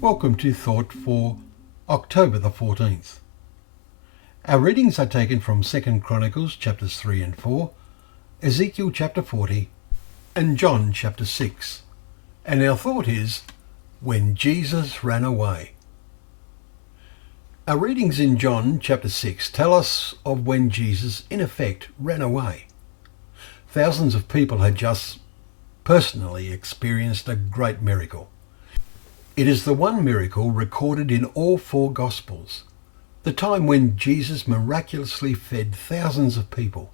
Welcome to Thought for October the 14th. Our readings are taken from 2 Chronicles chapters 3 and 4, Ezekiel chapter 40 and John chapter 6. And our thought is, when Jesus ran away. Our readings in John chapter 6 tell us of when Jesus in effect ran away. Thousands of people had just personally experienced a great miracle. It is the one miracle recorded in all four Gospels, the time when Jesus miraculously fed thousands of people.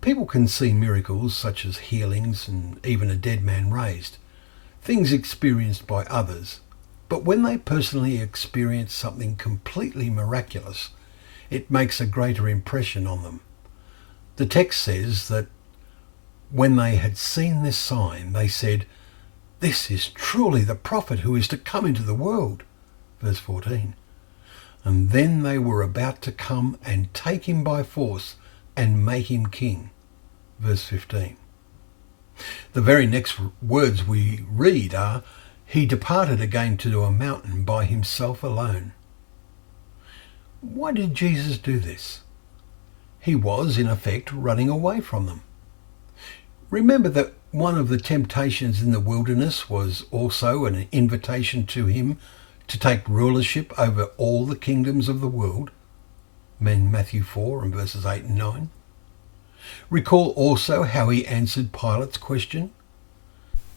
People can see miracles such as healings and even a dead man raised, things experienced by others, but when they personally experience something completely miraculous, it makes a greater impression on them. The text says that when they had seen this sign, they said, "This is truly the prophet who is to come into the world." Verse 14. And then they were about to come and take him by force and make him king. Verse 15. The very next words we read are, "He departed again to a mountain by himself alone." Why did Jesus do this? He was, in effect, running away from them. Remember that one of the temptations in the wilderness was also an invitation to him to take rulership over all the kingdoms of the world. Matthew 4 and verses 8 and 9. Recall also how he answered Pilate's question,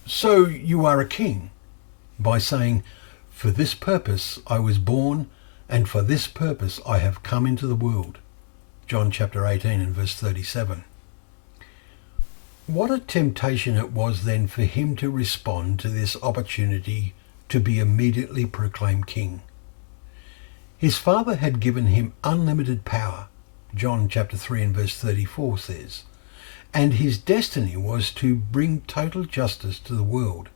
"So you are a king?" by saying, "For this purpose I was born, and for this purpose I have come into the world." John chapter 18 and verse 37. What a temptation it was then for him to respond to this opportunity to be immediately proclaimed king. His father had given him unlimited power, John chapter 3 and verse 34 says, and his destiny was to bring total justice to the world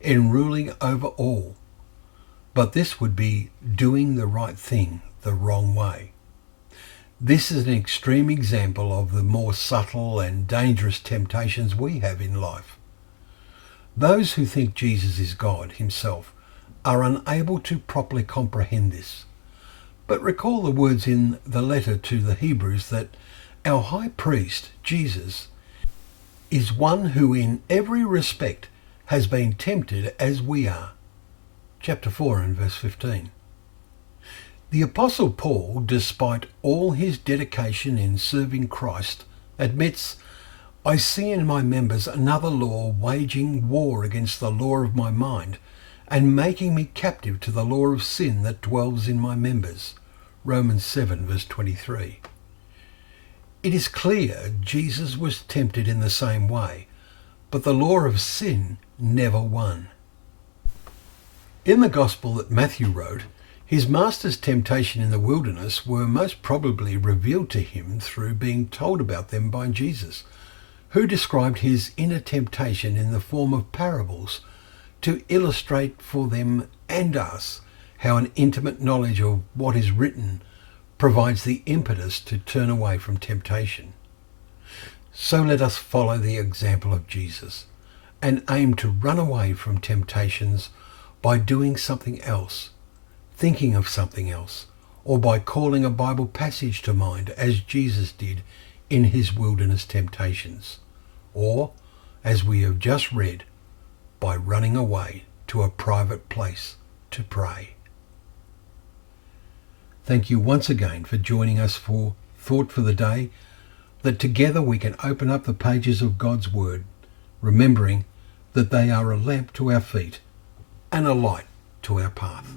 in ruling over all. But this would be doing the right thing the wrong way. This is an extreme example of the more subtle and dangerous temptations we have in life. Those who think Jesus is God himself are unable to properly comprehend this. But recall the words in the letter to the Hebrews that our high priest, Jesus, is one who in every respect has been tempted as we are. Chapter 4 and verse 15. The Apostle Paul, despite all his dedication in serving Christ, admits, "I see in my members another law waging war against the law of my mind and making me captive to the law of sin that dwells in my members." Romans 7 verse 23. It is clear Jesus was tempted in the same way, but the law of sin never won. In the Gospel that Matthew wrote, his master's temptation in the wilderness were most probably revealed to him through being told about them by Jesus, who described his inner temptation in the form of parables to illustrate for them and us how an intimate knowledge of what is written provides the impetus to turn away from temptation. So let us follow the example of Jesus and aim to run away from temptations by doing something else, thinking of something else, or by calling a Bible passage to mind as Jesus did in his wilderness temptations, or, as we have just read, by running away to a private place to pray. Thank you once again for joining us for Thought for the Day, that together we can open up the pages of God's Word, remembering that they are a lamp to our feet and a light to our path.